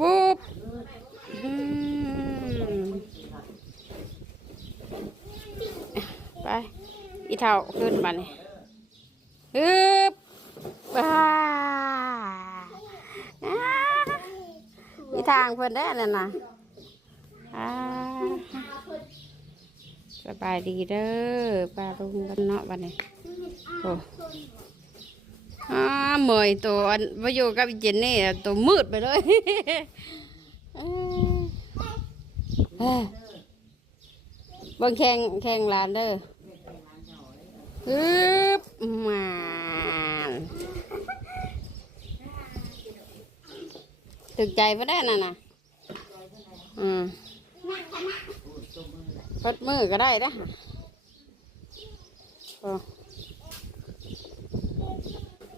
วูบไป อีเท่าขึ้นมานี่ฮึบว้าอ่าอีทางเพิ่นได้อนั่นะสบายดีเด้อปลาลุงกันเนาะวันนี้โอ้ อ่าเมยตัวอันมาอยู่กับอีเจนนี่ตัวมืดไปเลยเอ้อบิ่งแข่งแข่งลานเด้อฮึบมาตึกใจปะได้น่ะนะอืมพัดมือก็ได้นะโอ้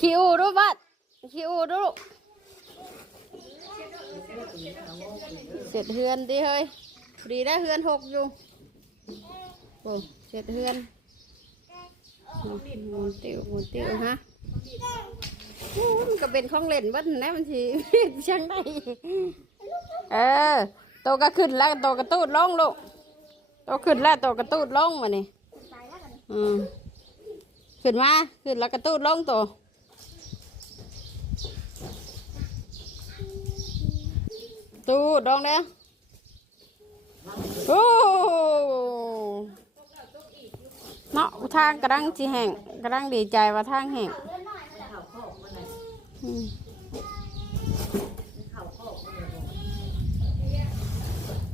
คิวดูบัดคิวดูเสร็จเฮือนดิเฮ้ยพอดีได้เฮือนหกอยู่โอ้เสร็จเฮือนหมุนติวหมุนติวฮะมันก็เป็นของเล่นวัดนะมันทีช่างได้เออโตก็ขึ้นแล้วโตกระตูดลงลูกโตขึ้นแล้วโตกระตูดลงมานี่อืมขึ้นมาขึ้นแล้วกระตูดลงโต ตูดลงแล้วโอ้เนาะทางกระดังจีแห่งกระดังดีใจว่าทางแห่ง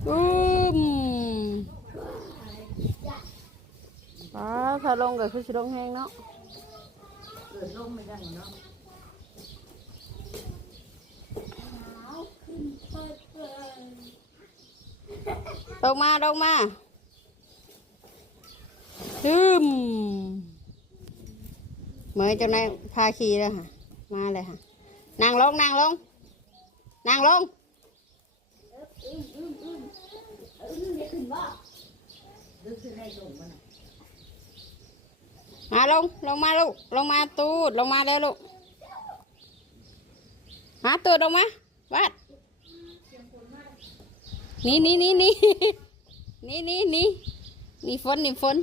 อืมป้าถ้าลงก็คือสิลงแห้งเนาะเกิดลมไม่ได้เนาะ ลงมาลงมาฮึมเหมยจ้านพาขี่แล้วค่ะ มาเลยค่ะนั่งลงนั่งลงนั่งลงมาลงลงมาลูกลงมาตูดลงมาเร็วลูกหาตูดลงมาวัด นี่นี่นี่นี่นี่นี่นี่นี่ฝนนี่ฝน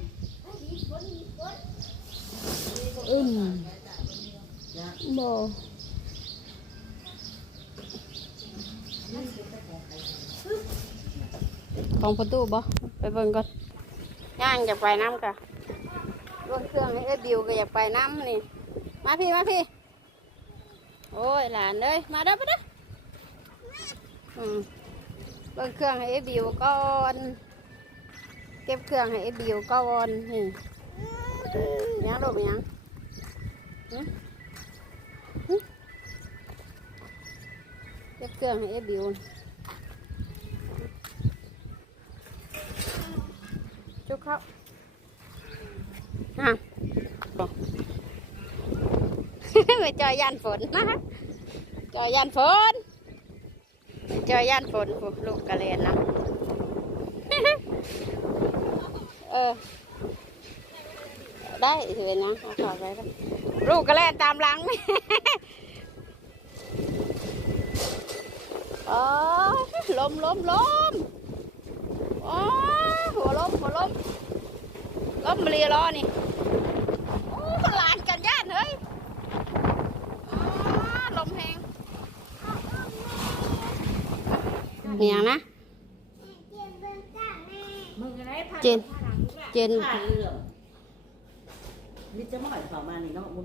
อืมโบของประตูบ่ไปเบิ่งก่อนย่างอยากไปน้ำกะรถเครื่องให้เอ้ยบิวก็อยากไปน้ำนี่ มาพี่มาพี่ โอ้ยหลานเอ้ยมาเด้อมาเด้ออืม เบิ่งเครื่องให้เอบิวก่อน เก็บเครื่องให้เอบิวก่อนนี่ยังลูกยังเก็บเครื่องให้เอบิวจุกเข้าอะไปจอยยันฝนนะจอยยันฝน จอยยันฝนลูกกระเรียนนะเออ ได้ถือนะเอาข่าวไปลูกกระเรียนตามหลังโอ้ยลมลมลมโอ้ยหัวลมหัวลมลมเรียรอนี่โอ้ยหลานกันย่านเฮ้ย อ๋อลมแหงมี อย่างนะมึงอะไรพาเจนเจนผ่านเรื่องนี่จะมาหอยเข้ามานี่เนาะบ่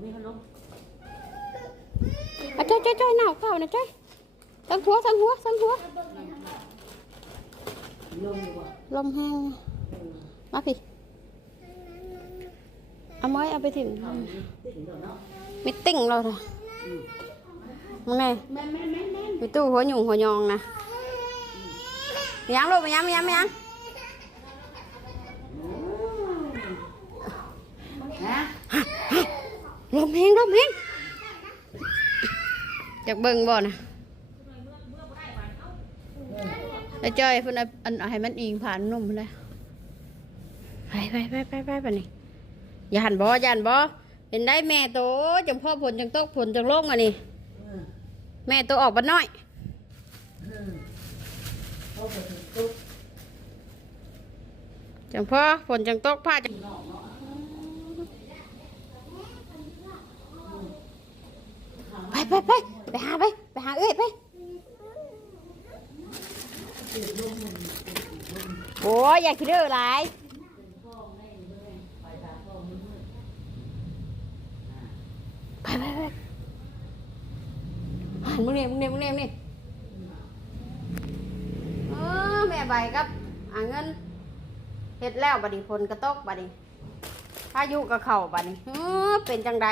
มีขนมอะจ้อยจ้อยจ้อยหนาวเข้านะจ้อยทั้งหัวทั้งหัวทั้งหัวลมดีกว่าลมแห้งมาพี่เอาไม้เอาไปถิ่มติดเดี๋ยวเนาะมิตติ้งเราเถอะมึงไงแม่แม่แม่แม่มีตู้หัวหยุ่งหัวยองนะมียังลูกมียังมียังมียังฮะลมแห้งลมแห้งจากเบิ่งบ่นะไอ้จ้อยเพิ่นเอาอันให้มันอิงผ่านนุ่มเลยไปไปไปไปไปไปนี่อย่าหันบ่อย่าหันบ่เป็นได้แม่โตจังพ่อผลจังตกผลจังลงอะนี่แม่โตออกบ้านน้อยฮโอ้ไปถึงตุ๊ก จังพ่อฝนจังตกผ้าจังไปไปไปไปหาไปไปหาเอ้ยไปโอ้ยอย่าคิดเอหลายไปไปไปหันมึงเนี่ยมึงเนี่ยมึงเนี่ยมึงเนี่ยเออแม่ ใบกับอ่าเงินเฮ็ดแล้วบัดนี้ฝนกระตกบัดนี้พายุก็เข้าบัดนี้เป็นจังได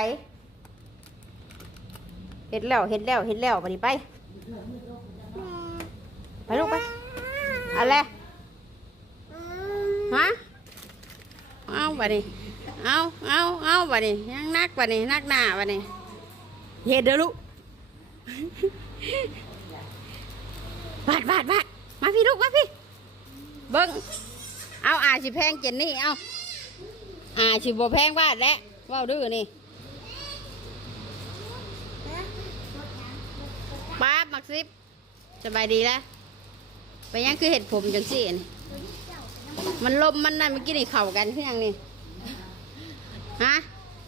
เฮ็ดแล้วเฮ็ดแล้วเฮ็ดแล้วบัดนี้ไป ไปลูกไปอะไรฮะเอาบัดนี้เอาเอาเอาบัดนี้ยังนักบัดนี้นักหน้าบัดนี้เฮ็ดเด้อลูกวาดวาดวาดมาพี่ลูกมาพี่ เบิ้งเอาอาชิแพงเจนนี่เอาอาชิบแพงว่าแล้วว่าดื้อนี่ป้าบมักซิบสบายดีแล้วไปยังคือเห็ดผมจังสินี่มันลมมันนั่นเมื่อกี้นี่เข่ากันคือหยังนี่ฮะ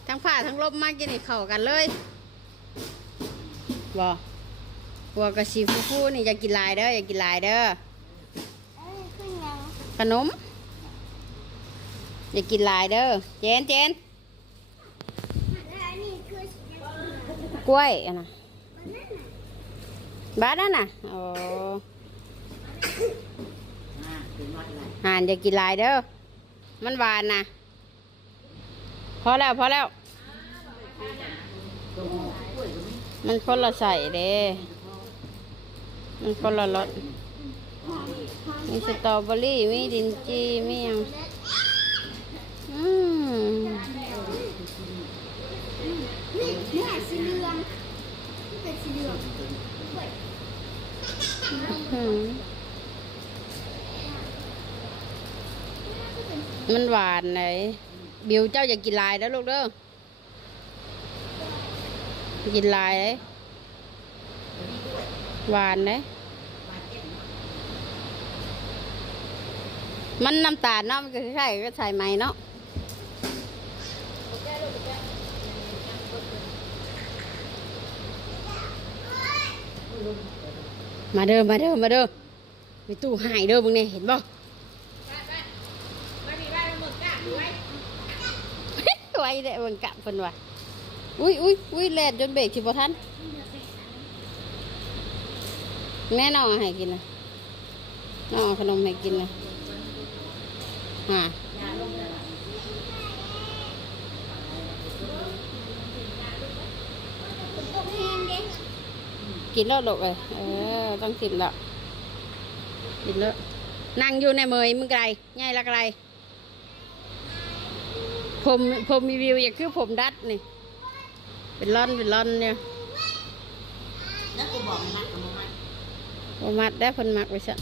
ทั้งผ้าทั้งลมมากินนี่เข่ากันเลยบอบัวกระชีฟูฟูนี่อย่ากินลายเด้ออย่ากินลายเด้อ ขนม อย่ากินลายเด้อเจนเจนกล้วยอะนะบ้านนั่นน่ะโอ้อ่าถึงวัดอะไรหานอย่ากินลายเด้อมันหวานนะพอแล้วพอแล้วมีมันคนละใส่เด้มันคนละรส มีสตรอเบอรี่ มีดินจีมียังอืมนี่นี่สีเหลืองนี่เป็นสีเหลืองมันหวานเลยบิวเจ้าอยากกินลายนะลูกเด้อกินลายเลยหวานเลย มันน้ำตาลเนาะมันก็คล้ายๆก็ใส่ไหมเนาะมาเด้อมาเด้อมาเด้อมีตู้หายเด้อมึงเนี่ยเห็นบ่ไว้เด้อมึงกลับเพิ่นว่ะอุ้ยอุ้ยอุ้ยแลดจนเบรกสิบ่ทันแม่น้องอาให้กินนะน้องขนมให้กินนะ ฮะกินแล้วลูกเอ้ยเออ ต้องกินแล้วกินแล้วนั่งอยู่ในเมยมึงไกลง่ายละไกลผมผมมีวิวอย่างคือผมดัดนี่ เป็นร่อนเป็นร่อนเนี่ยแล้วกูบอกมันนักกับมันบ่มัดได้เพิ่นมักไว้ซะ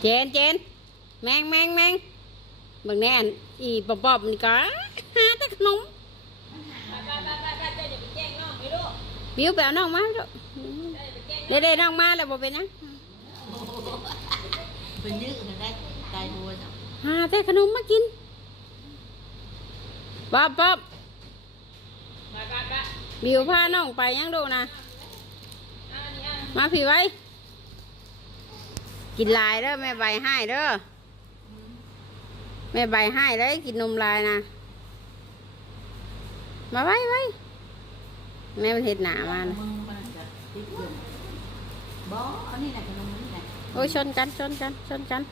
เจนเจนแมงแมงแมงบางแน่นอีปอบอบๆนี่ก็หาแต่ขนมบิวไปเอาน้องมาลูกเด้ๆน้องมาแล้วบ่เป็นหยังเป็นยืดกันได้ตายบัวจ้ะหาแต่ขนมมากินป๊อบป๊อบบิวพาน้องไปยังดูนะมาผีไว้ กินลายเด้อแม่ใบให้เด้อแม่ใบให้ได้กินนมลายนะมาไว้ไว้แม่มันเห็ดหนามานะมึงมันจะติดเดือนบ่อันนี้แหละขนมนี่แหละโอ้ยชนกันชนกันชนกัน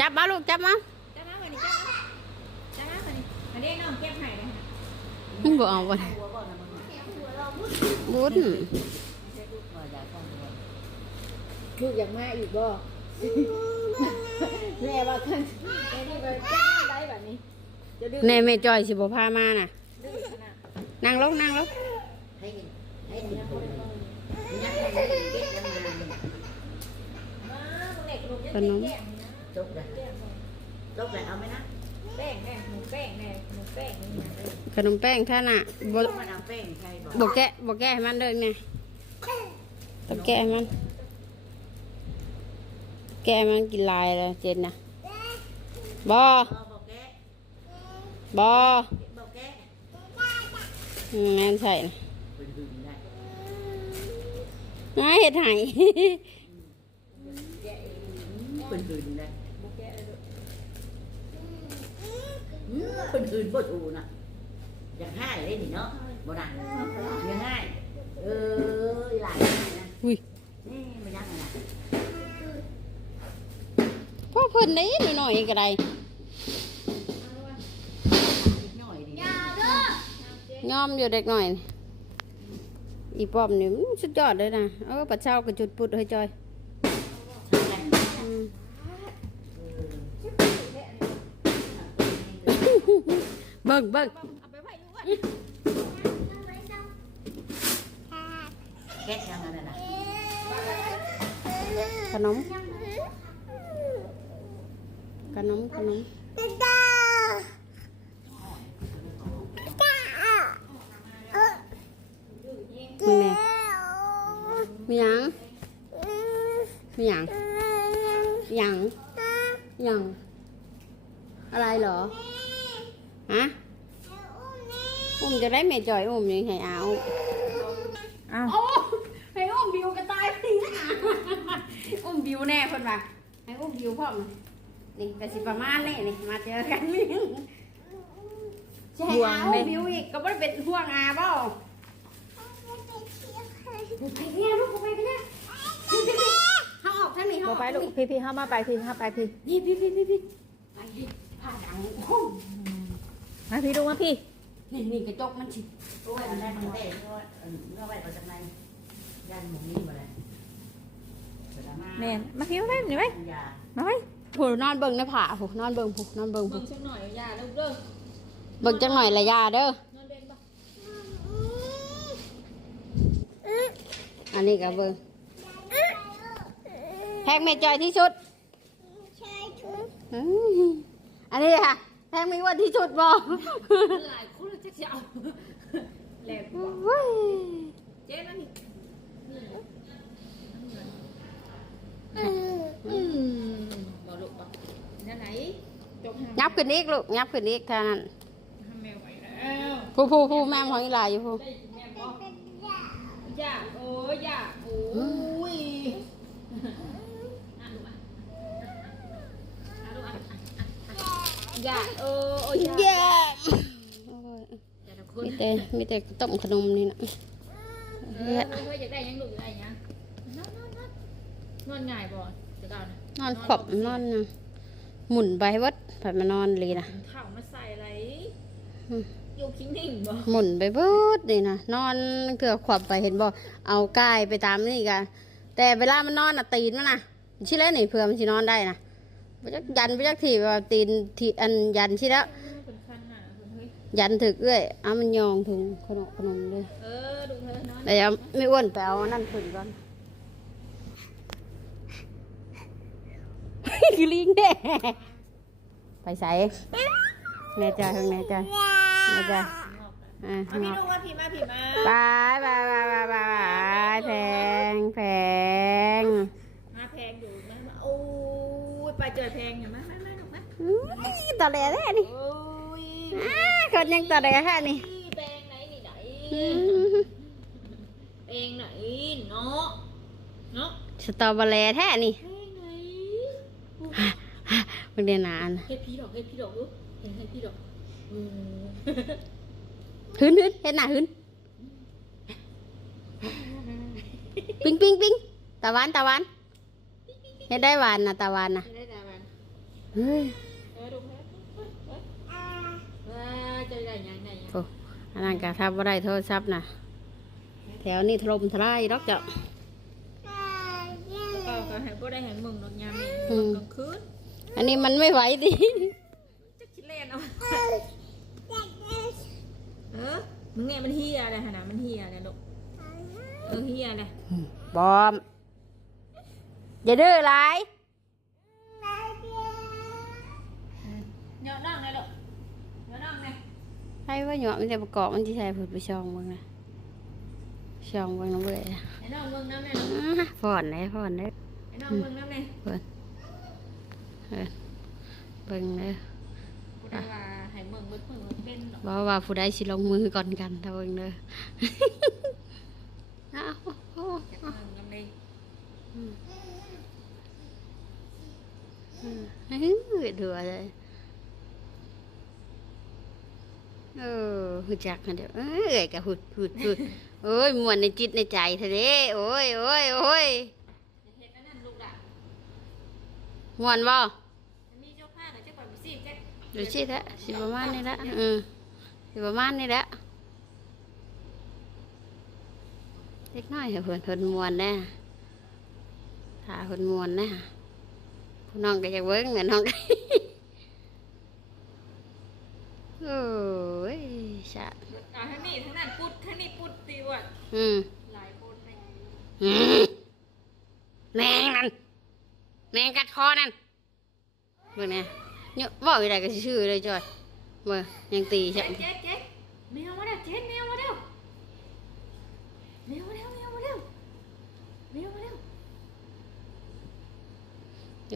จับมาลูกจับมาจ้ามาวันนี้จ้ามาจ้ามาวันนี้มาเรียกน้องเก็บไห่เลยมึงบอกเอาบ่บัวบ่นะมึงบุญ ว่าอยากต้องบัว คืออยากมาอีกบ่แม่ว่าคันแม่นี่ไปจ้าได้แบบนี้จะดื้อแน่แม่จอยสิบ่พามาน่ะดื้อขนาดนั่งลงนั่งลงให้ให้นี่นะนี่นะให้เด็กยังมามาเด็กหนุ่มยังขนมแก่งนะจบเลยจบเลยเอาไหมนะเแป้งแน่หมูแป้งแน่หมูแป้งนี่เลยขนมแป้งท่านอะบมันเอาแป้งใช่บ่บแกะบแกะให้มันเด้อเนี่ยต้องแกะให้มัน แกะให้มันกินลายแล้วเจนนะบอบ่บ่แกะบอบ่แกะอืมแม่นใช่นะเป็นหึงได้น่าเห็ดไห้เป็นหึงได้หมูแกะเลยลูกอืมเป็นหึงบ่ถูกน่ะอยากให้ได้นี่เนาะบ่น่ะอยากให้เออหลายนี่นะ อุ้ย นี่มันยังไงนะ พ่อเพิ่นได้หน่อยๆก็ได้นิดหน่อยดิยอมอยู่เด็กหน่อยนี่อีป้อมนี่มันสุดยอดเลยนะเออปัดเช้าก็จุดปุดให้จอยทำกันอืมเออเบิ่งเบิ่งเอาไปไว้ลูกอะแก๊สยังไงน่ะขนม ขนมขนมมึงเนี่ยมีหยังมีหยังหยังหยังอะไรเหรอฮะอุ้มจะได้แม่จอยอุ้มยังไงเอาอ้าวโอ้ให้อุ้มบิวก็ตายสิอุ้มบิวแน่คนว่าให้อุ้มบิวพ่อมา นี่ก็สิประมาณนี้นี่มาเจอกันนี่จะให้อาอุ้มบิวอีกก็ไม่ได้เป็นห่วงอาเปล่าไปเนี่ยลูกไปไปเนี่ยพี่พี่พี่เขาออกทางนี้เขาอบ่อกไปลูกพี่พี่เข้ามาไปพี่เข้าไปพี่นี่พี่พี่พี่พี่ไปดิผ่าดังโอ้ยมาพี่ดูมาพี่นี่นี่กระจกมันสิโอ้ยอันนั้นมันเต้เมื่อเมื่อไว้ก็จากในยันหมูนี่มาเลยเสร็จแล้วมาแม่นมาพี่มาไปนี่ไหมอันยามาไป ผู้นอนเบิ่งในผาผู้นอนเบิ่งผู้นอนเบิ่งเบิ่ผู้งสักหน่อยยาลูกเด้อเบิ่งจังหน่อยละยาเด้อ นอนเด่นปะอันนี้ก็เบิ่งแพงเมจอยที่สุดอืมอันนี้ค่ะแพงมีวันที่สุดบ่หลายคนจะจะเอาแหลกกว่าเว้ยเจ๊มานี่อืมบ่ ลูกบ่นั่นไหนจกหายับขึ้นอีกลูกยับขึ้นอีกเท่านั้นแมวไปแล้วผู้ผู้ผู้แม่ของอีหลายอยู่ผู้ได้กินแม่บ่ย่าโอ้ยย่าโอ้ยอะลูกอะอะลูกอะย่าเออโอ้ยย่า เย้อย่าทุกคนมีแต่มีแต่ต้มขนมนี่นะเออเฮ้ยอยากได้หยังลูกอยากได้หยังนอนนอนนอนนอนง่ายบ่ จะก่อนนะนอนขอบนอนนะหมุนไปวัดไปมานอนเลยนะเท้ามาใส่อะไรอืมอยู่คิงนิ่งบ่หมุนไปเบิดนี่นะนอนเกือบขวบไปเห็นบ่เอากายไปตามนี่กันแต่เวลามันนอนน่ะตีนมันนะชิแล้วนี่เผื่อมันสินอนได้นะไปจักยันไปจักทีว่าตีนที่อันยันชิแล้วเป็นคันน่ะเฮ้ยยันถึกเอ้อยเอามันยองถึงขนมขนมเลยเออดูเธอนอนเดี๋ยวไม่อ้วนไปเอาอันนั่นขึ้นก่อน คือลิงแน่ไปใส่แน่ใจข้างแน่ใจแน่ใจอ่าเอาพี่ดูมาพี่มาพี่มาบายบายบายบายบายแพงแพงมาแพงอยู่นะโอ้ยปลาเจอแพงอยู่มามามาลูกมาอุ๊ยตอแหลแท้นี่โอ้ยอ้าคนยังตอแหลแท้นี่แพงไหนนี่ไหนอืมแพงไหนเนาะเนาะสตอเบอร์แลแท้นี่แพงไหน มันเรียนานเฮ็ดพี่ดอกเฮ็ดพี่ดอกลูกเฮ็ดให้พี่ดอกอืนหึนเห็นหน้าหึนปิงปิงปิงตะวันตะวันเห็นได้หวานนะตะวันนะได้ต่มันเฮ้ยอันนั้นก็ทับว่าได้โทรศัพท์นะแถวนี้ถล่มทลายดอกเจ้า ก็ก็ให้บ่ได้ให้มึงดอกยามนี่อืม กลางคืนอันนี้มันไม่ไหวดิจะคิดเล่นเอาเออมึงไงมันเฮียอะไรขนาดมันเฮียอะไรลูกเออเฮียอะไรบอม อย่าดื้อหลายเดี๋ยวนั่งเลยลูกให้ว่าหยอมันจะประกอบมันที่ใช้ผลไปช่องเบิ่งนะช่องเบิ่งน้ำเบื่อนะไอ้น้องเบิ่งน้ำแน่อ่าผ่อนเลยผ่อนเลยไอ้ น้องเบิ่งน้ำแน่เบิ่งเลยกูได้ว่าให้เบิ่งเบิ่งเบิ่งเป็นหรอกบอกว่าผู้ใดสิลงมือก่อนกันเท่าเบิ่งเลยอ้าวโอ้อยากเบิ่งน้ำเลยเฮ้ยเดือเลยเออหูจักกันเดี๋ยวเอ้ยกะหุดหุดหุดโอ้ยมวนในจิตในใจเธอเด้โอ้ยโอ้ยโอ้ย อย่าเฮ็ดอันนั่นลูกล่ะ มวนบ่มันมีเจ้าผ้าน่ะเจ้าปล่อยไปสิแจ๊คดูสิแท้สิประมาณนี้ละอืมสิประมาณนี้ละเล็กน้อยให้เพิ่นเพิ่นมวนแน่ถ้าเพิ่นมวนแน่ผู้น้องก็อยากเบิ่งเหมือนน้องโอ้ยชะอ่าทั้งนี้ทั้งนั้นปุดทั้งนี้ปุดตีว่ะอืมหลายปุดเลยอืมแมงนั่น แมงกัดคอนั่นเบิ่งเนี่ยเนี่ยบอกอะไรก็ชื่อเลยจอยเบิ่งยังตีเจ๊ใช่เจ๊เจ๊แมวมาแล้วเจ๊แมวมาแล้วแมวมาแล้วแมวมาแล้วแมวมาแล้ว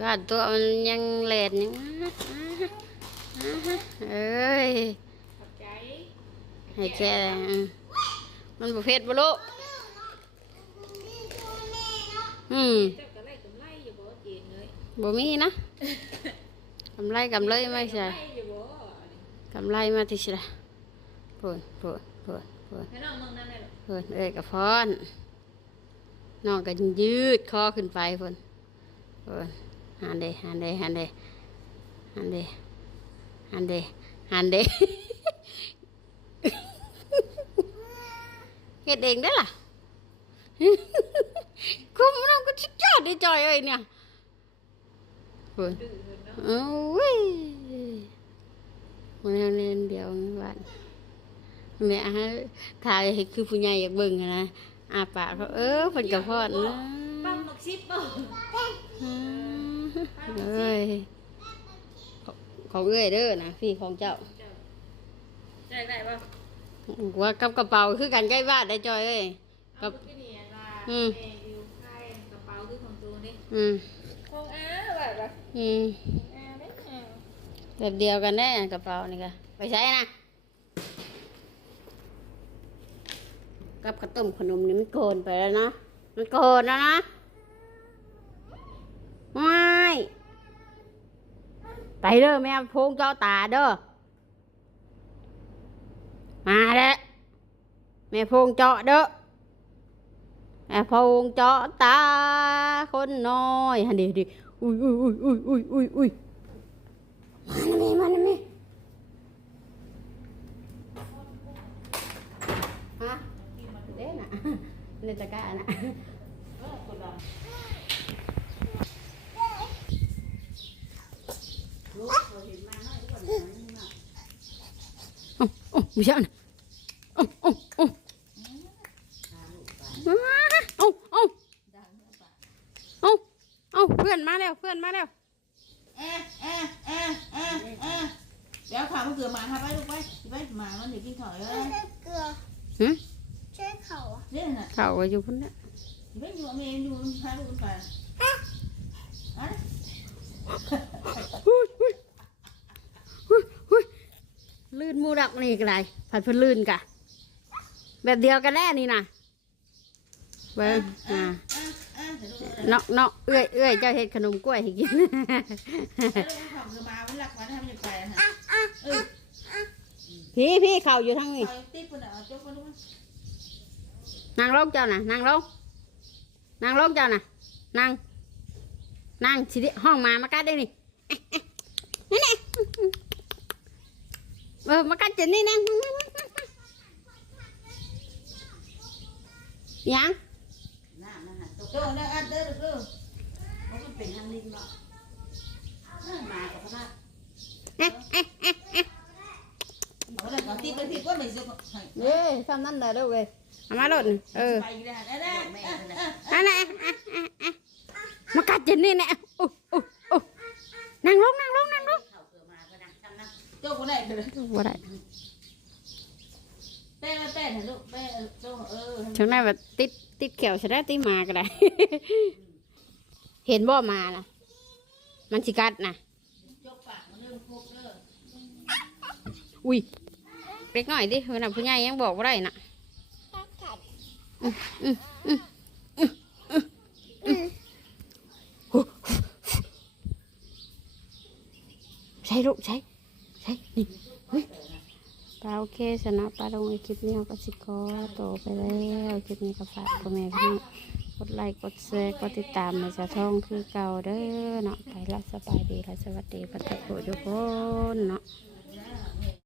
ว่าตัวมันยังเล็ดยังอะอะอะเอ้ยขอบใจให้แค่อืมมันประเภทบ่ลูกอืม บ่มีนะกำไรกำไรไม่ใช่กำไรอยู่บ่กำไรมาที่สิละปวดปวดปวดปวดให้น้องเอ้ยกับพอนน้องก็ยืดคอขึ้นไปเพิ่นเพิ่นหันเดหันเดหันเดหันเดหันเดหันเดเฮ็ดเองได้ล่ะคุมน้องก็ชิดยอดดีจอยเอ้ยเนี่ย พิ่นดื้อเพิ่นเนาะโอ้ยมันเอาเล่นเดียวนี่บ้านแม่ฮะถ่ายให้คือผู้ใหญ่อยากเบิ่งอะนะอาปากเขาเออเพิ่นกับพ่อนะปั๊มมักซิปบ่อืมเอ้ยของของเอ้ยเด้อนะพี่ของเจ้าใจได้ป่ะว่ากับกระเป๋าคือกันใกล้บ้านได้จอยเอ้ยเอาลูกที่นี่ว่าอืมแม่อยู่ค่ายกระเป๋าคือของตัวนี่อืม ของอาแบบว่า อืมแบบเดียวกันได้กระเป๋านี่ก็ไปใช้นะกับกระต้มขนมนี่มันโกนไปแล้วนะมันโกนแล้วนะไม่ไปเด้อแม่พงเจ้าตาเด้อมาแล้วแม่พงเจาะเด้อแม่พงเจาะตาคนน้อยฮันดีดี อุ้ยอุ้ยอุ้ยอุ้ยอุ้ยอุ้ยอุ้ยมาแล้วแม่ฮะเโอ้เพื่อนมาแล้วเพื่อนมาแล้วเอ๊ะเอ๊ะเอ๊ะเอ๊ะเอ๊ะเดี๋ยวข่าวมันเกิดมาครับไปลูกไปไปหมามันเดี๋ยวกินข้าวเลยเกลือหึช่วยเขาอะเนี่ยน่ะเขาก็อยู่พุ่นน่ะไปอยู่เมย์อยู่พาลูกไปอะหุ้ยหุ้ยหุ้ยหุ้ยลื่นหมูดักนี่ก็ไรผัดเพิ่นลื่นกะแบบเดียวกันแน่นี่นะเบิ้งอ่าอะอะ เนาะเนาะเอื้อยเอื้อยเจ้าเฮ็ดขนมกล้วยให้กินลูกข่าวันหลักมันทำยังไงฮะเออพี่พี่เข่าอยู่ทางนี้ เอาติ๊บคนเอาจกคนลูกนางลงเจ้าน่ะนางลงนางลงเจ้าน่ะนางนางสิได้ห้องมามากัดได้นี่เอ๊ะเอ๊ะนี่นี่เออมากัดเจนนี่นางยัง มันหันตกโจ้นะอัดเด้อลูกเด้อมันเป็นทางลิ้นเนาะมากับพนักเอ๊ะเอ๊ะเอ๊ะเอ๊ะเอาเลยเอาติ๊บไปติ๊บก็ไม่จกให้เย้ทำนั่นเลยลูกเลยเอามาโลดนี่เออไปอีกแล้วเด้อแม่คนน่ะอันไหนอะอะอะมากัดเจนนี่แน่โอ้โอ้โอ้นั่งลงนั่งลงนั่งลงข่าวเกิดมาก็นั่งทำนั่งโจ้คนไหนเด้อว่าได้ แป้นะลูกแป้โจ้เออช่วงนั้นแบบติดติดเขียวใช่ได้ติดมาก็ได้ เห็นบ่มานะมันสิกัดนะจกปากมันเริ่มพุกเด้ออุ้ยเล็กหน่อยดิเพื่อนผู้ใหญ่ยังบอกว่าได้นะใช่ลูกใช่ใช่นี่ ปลาโอเคชนะปลาลงในคลิปนี้เอาก็สิกอโตไปแล้วคลิปนี้ก็ฝากพ่อแม่พี่น้งกดไลค์กดแชร์กดติดตามในจะท่องคือเก่าเด้อเนาะไปละสบายดีละสวัสดีพัฒน์ทุกคนเนาะ